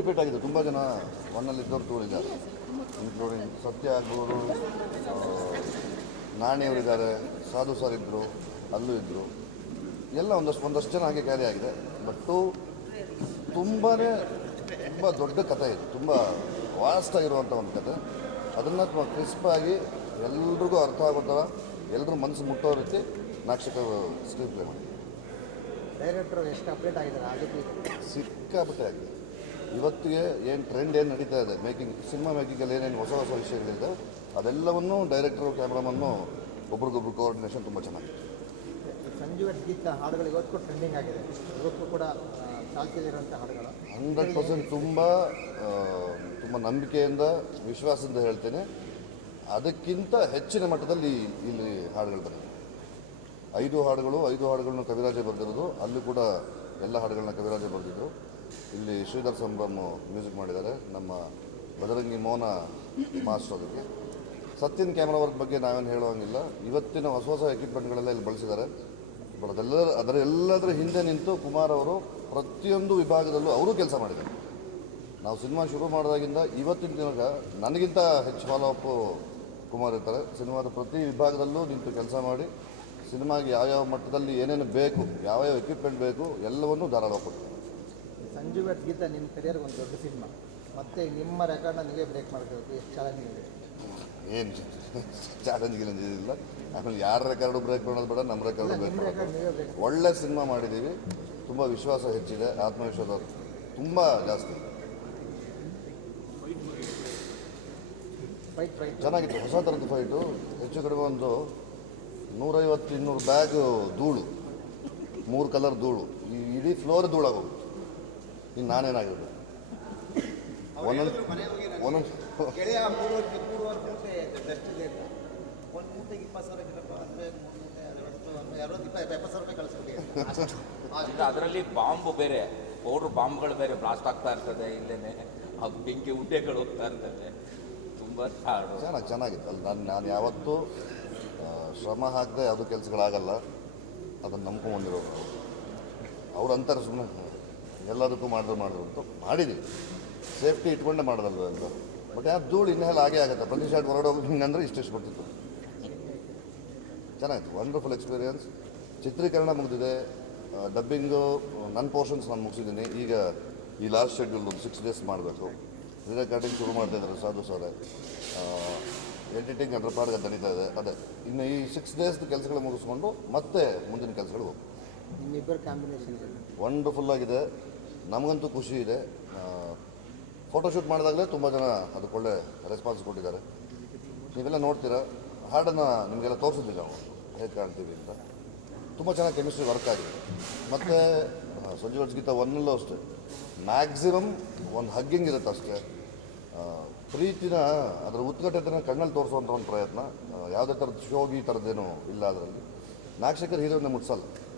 repeat ಆಗಿದೆ ತುಂಬ ಜನ ಒನ್ನಲ್ಲಿ ಇದ್ದವರು ತೋರಿದ್ದಾರೆ ಇನ್ಕ್ಲೂಡಿಂಗ್ ಸತ್ಯ ಆಗ್ಬೋದು ನಾಣಿಯವರಿದ್ದಾರೆ ಸಾಧು ಸರ್ ಇದ್ದರು ಅಲ್ಲೂ ಇದ್ದರು ಎಲ್ಲ ಒಂದಷ್ಟು ಒಂದಷ್ಟು ಜನ ಹಾಗೆ ಕ್ಯಾರಿ ಆಗಿದೆ ಬಟ್ಟು ತುಂಬಾ ತುಂಬ ದೊಡ್ಡ ಕಥೆ ಇದೆ ತುಂಬ ಆಗಿರುವಂಥ ಒಂದು ಕಥೆ ಅದನ್ನು ತುಂಬ ಕ್ರಿಸ್ಪಾಗಿ ಎಲ್ರಿಗೂ ಅರ್ಥ ಆಗೋ ಎಲ್ಲರೂ ಮನಸ್ಸು ಮುಟ್ಟೋ ರೀತಿ ನಾಕ್ಷಕ ಸ್ಕ್ರೀನ್ ಪ್ಲೇ ಮಾಡಿ ಡೈರೆಕ್ಟರ್ ಎಷ್ಟು ಅಪ್ಡೇಟ್ ಆಗಿದ್ದಾರೆ ಸಿಕ್ಕಾಪಟ್ಟೆ ಆಗಿದೆ ಇವತ್ತಿಗೆ ಏನು ಟ್ರೆಂಡ್ ಏನು ನಡೀತಾ ಇದೆ ಮೇಕಿಂಗ್ ಸಿನಿಮಾ ಮೇಕಿಂಗಲ್ಲಿ ಏನೇನು ಹೊಸ ಹೊಸ ವಿಷಯಗಳಿದೆ ಅದೆಲ್ಲವನ್ನು ಡೈರೆಕ್ಟರ್ ಕ್ಯಾಮ್ರಾಮನ್ನು ಒಬ್ರಿಗೊಬ್ರು ಕೋಆರ್ಡಿನೇಷನ್ ತುಂಬ ಚೆನ್ನಾಗಿದೆ ಇವತ್ತು ಟ್ರೆಂಡಿಂಗ್ ಆಗಿದೆ ಇವತ್ತು ಕೂಡ ಚಾಲ್ತಿಯಲ್ಲಿರುವಂಥ ಹಾಡುಗಳು ಹಂಡ್ರೆಡ್ ಪರ್ಸೆಂಟ್ ತುಂಬ ತುಂಬ ನಂಬಿಕೆಯಿಂದ ವಿಶ್ವಾಸದಿಂದ ಹೇಳ್ತೇನೆ ಅದಕ್ಕಿಂತ ಹೆಚ್ಚಿನ ಮಟ್ಟದಲ್ಲಿ ಇಲ್ಲಿ ಹಾಡುಗಳು ಬಂದಿದೆ ಐದು ಹಾಡುಗಳು ಐದು ಹಾಡುಗಳನ್ನ ಕವಿರಾಜೆ ಬರೆದಿರೋದು ಅಲ್ಲೂ ಕೂಡ ಎಲ್ಲ ಹಾಡುಗಳನ್ನ ಕವಿರಾಜೆ ಬರೆದಿದ್ರು ಇಲ್ಲಿ ಶ್ರೀಧರ್ ಸಂಭ್ರಮ ಮ್ಯೂಸಿಕ್ ಮಾಡಿದ್ದಾರೆ ನಮ್ಮ ಭದರಂಗಿ ಮೋಹನ ಮಾಸ್ಟರ್ ಅದಕ್ಕೆ ಸತ್ಯನ್ ಕ್ಯಾಮ್ರಾ ವರ್ಕ್ ಬಗ್ಗೆ ನಾವೇನು ಹೇಳುವಂಗಿಲ್ಲ ಇವತ್ತಿನ ಹೊಸ ಹೊಸ ಎಕ್ವಿಪ್ಮೆಂಟ್ಗಳೆಲ್ಲ ಇಲ್ಲಿ ಬಳಸಿದ್ದಾರೆ ಬಟ್ ಅದೆಲ್ಲರ ಅದರ ಎಲ್ಲದರ ಹಿಂದೆ ನಿಂತು ಕುಮಾರ್ ಅವರು ಪ್ರತಿಯೊಂದು ವಿಭಾಗದಲ್ಲೂ ಅವರು ಕೆಲಸ ಮಾಡಿದ್ದಾರೆ ನಾವು ಸಿನಿಮಾ ಶುರು ಮಾಡಿದಾಗಿಂದ ಇವತ್ತಿನ ದಿನ ನನಗಿಂತ ಹೆಚ್ಚು ಫಾಲೋ ಅಪ್ ಕುಮಾರ್ ಇರ್ತಾರೆ ಸಿನಿಮಾದ ಪ್ರತಿ ವಿಭಾಗದಲ್ಲೂ ನಿಂತು ಕೆಲಸ ಮಾಡಿ ಸಿನಿಮಾಗೆ ಯಾವ್ಯಾವ ಮಟ್ಟದಲ್ಲಿ ಏನೇನು ಬೇಕು ಯಾವ್ಯಾವ ಎಕ್ವಿಪ್ಮೆಂಟ್ ಬೇಕು ಎಲ್ಲವನ್ನೂ ಧಾರಾಳ ಕೊಟ್ಟರು ಮಂಜುಗಟ್ಗಿಂತ ನಿಮ್ಮ ಕೆರಿಯರ್ಗೆ ಒಂದು ದೊಡ್ಡ ಸಿನಿಮಾ ಮತ್ತೆ ನಿಮ್ಮ ರೆಕಾರ್ಡ್ನ ನೀವೇ ಬ್ರೇಕ್ ಮಾಡಬೇಕು ಎಷ್ಟು ಚಾಲೆಂಜ್ ಇದೆ ಏನು ಚಾಲೆಂಜ್ ಇಲ್ಲ ಏನಿಲ್ಲ ಆಮೇಲೆ ಯಾರ ರೆಕಾರ್ಡು ಬ್ರೇಕ್ ಮಾಡೋದು ಬೇಡ ನಮ್ಮ ರೆಕಾರ್ಡು ಬ್ರೇಕ್ ಮಾಡೋದು ಒಳ್ಳೆ ಸಿನಿಮಾ ಮಾಡಿದ್ದೀವಿ ತುಂಬ ವಿಶ್ವಾಸ ಹೆಚ್ಚಿದೆ ಆತ್ಮವಿಶ್ವಾಸ ತುಂಬ ಜಾಸ್ತಿ ಚೆನ್ನಾಗಿತ್ತು ಹೊಸ ಥರದ ಫೈಟು ಹೆಚ್ಚು ಕಡಿಮೆ ಒಂದು ನೂರೈವತ್ತು ಇನ್ನೂರು ಬ್ಯಾಗ್ ಧೂಳು ಮೂರು ಕಲರ್ ಧೂಳು ಇಡೀ ಫ್ಲೋರ್ ಧೂಳಾಗೋದು ಇನ್ನು ನಾನೇನಾಗಿರೋದು ಒಂದೊಂದು ಒಂದೊಂದು ಅದರಲ್ಲಿ ಬಾಂಬ್ ಬೇರೆ ಪೌಡರ್ ಬಾಂಬ್ಗಳು ಬೇರೆ ಬ್ಲಾಸ್ಟ್ ಆಗ್ತಾ ಇರ್ತದೆ ಇಲ್ಲೇನೆ ಅದು ಬೆಂಕಿ ಉಡ್ಡೆಗಳು ಹೋಗ್ತಾ ಇರ್ತದೆ ತುಂಬಾ ಚೆನ್ನಾಗಿ ಚೆನ್ನಾಗಿತ್ತು ಅಲ್ಲಿ ನಾನು ನಾನು ಯಾವತ್ತೂ ಶ್ರಮ ಹಾಕದೆ ಯಾವುದು ಕೆಲಸಗಳಾಗಲ್ಲ ಅದನ್ನು ನಂಬ್ಕೊಂಡಿರೋದು ಅವ್ರು ಅಂತಾರೆ ಸುಮ್ಮನೆ ಎಲ್ಲದಕ್ಕೂ ಮಾಡಿದ್ರು ಮಾಡಿದ್ರು ಅಂತ ಮಾಡಿದ್ದೀವಿ ಸೇಫ್ಟಿ ಇಟ್ಕೊಂಡೇ ಮಾಡೋದಲ್ವ ಅಂತ ಬಟ್ ಆ ಧೂಳು ಇನ್ನೆಲ್ಲ ಹಾಗೆ ಆಗುತ್ತೆ ಪ್ರತಿ ಶಾಟ್ ಹಿಂಗೆ ಅಂದರೆ ಇಷ್ಟು ಇಷ್ಟು ಬರ್ತಿತ್ತು ಚೆನ್ನಾಗಿತ್ತು ವಂಡರ್ಫುಲ್ ಎಕ್ಸ್ಪೀರಿಯನ್ಸ್ ಚಿತ್ರೀಕರಣ ಮುಗಿದಿದೆ ಡಬ್ಬಿಂಗು ನನ್ನ ಪೋರ್ಷನ್ಸ್ ನಾನು ಮುಗಿಸಿದ್ದೀನಿ ಈಗ ಈ ಲಾಸ್ಟ್ ಶೆಡ್ಯೂಲ್ ಒಂದು ಸಿಕ್ಸ್ ಡೇಸ್ ಮಾಡಬೇಕು ರೆಕಾರ್ಡಿಂಗ್ ಶುರು ಮಾಡ್ತಾ ಇದ್ದಾರೆ ಸಾಧು ಸರ್ ಎಡಿಟಿಂಗ್ ಅದರ ಪಾಡ್ಗೆ ನಡೀತಾ ಇದೆ ಅದೇ ಇನ್ನು ಈ ಸಿಕ್ಸ್ ಡೇಸ್ದು ಕೆಲಸಗಳು ಮುಗಿಸ್ಕೊಂಡು ಮತ್ತೆ ಮುಂದಿನ ಕೆಲಸಗಳು ಹೋಗ್ತೀವಿ ಕಾಂಬಿನೇಷನ್ ವಂಡರ್ಫುಲ್ ಆಗಿದೆ ನಮಗಂತೂ ಖುಷಿ ಇದೆ ಫೋಟೋಶೂಟ್ ಮಾಡಿದಾಗಲೇ ತುಂಬ ಜನ ಅದಕ್ಕೆ ಒಳ್ಳೆ ರೆಸ್ಪಾನ್ಸ್ ಕೊಟ್ಟಿದ್ದಾರೆ ನೀವೆಲ್ಲ ನೋಡ್ತೀರಾ ಹಾಡನ್ನು ನಿಮಗೆಲ್ಲ ತೋರಿಸಿದ್ವಿ ನಾವು ಹೇಗೆ ಕಾಣ್ತೀವಿ ಅಂತ ತುಂಬ ಚೆನ್ನಾಗಿ ಕೆಮಿಸ್ಟ್ರಿ ವರ್ಕ್ ಆಗಿದೆ ಮತ್ತು ಸಂಜೀವ್ ಗೀತಾ ಒಂದಲ್ಲೂ ಅಷ್ಟೇ ಮ್ಯಾಕ್ಸಿಮಮ್ ಒಂದು ಹಗ್ಗಿಂಗ್ ಇರುತ್ತೆ ಅಷ್ಟೇ ಪ್ರೀತಿನ ಅದರ ಉತ್ಕಟತೆನ ಕಣ್ಣಲ್ಲಿ ತೋರಿಸುವಂಥ ಒಂದು ಪ್ರಯತ್ನ ಯಾವುದೇ ಥರದ ಶೋಗಿ ಥರದ್ದೇನು ಇಲ್ಲ ಅದರಲ್ಲಿ ನಾಗಶೇಖರ್ ಹೀರೋನ ಮುಟ್ಸಲ್ಲ